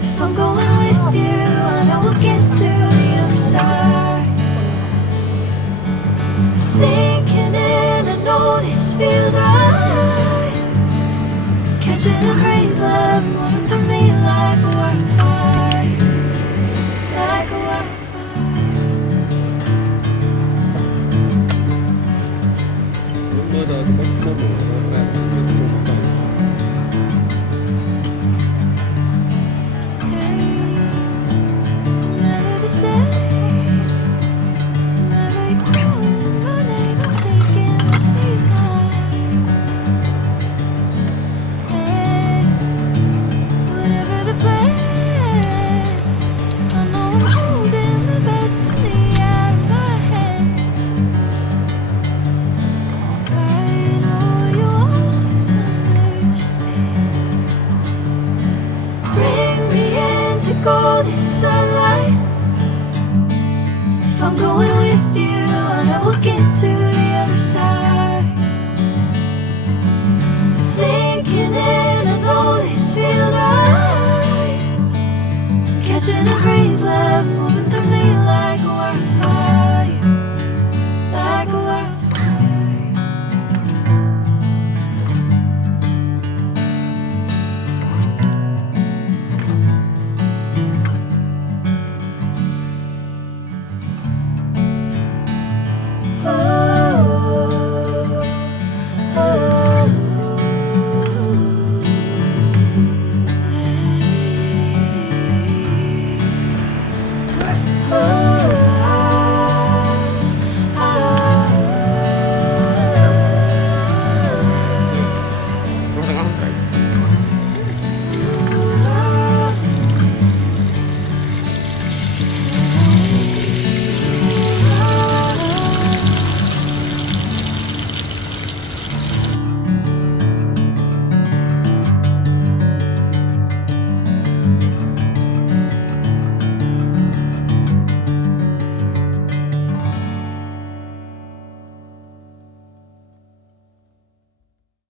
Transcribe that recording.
If I'm going with you, I know we'll get to the other side. Sinking in, I know this feels right. Catching a crazy love, moving through me like a wildfire. Like a wildfire. Mơ đó thì có một cái Never the same. Never you calling my name, I'm taking my sweet time. Hey, whatever the plan, I know I'm holding the best of me out of my hand. I know you always understand. Bring me into golden sunlight. If I'm going with you, I know we'll get to the other side. Sinking in, I know this feels right.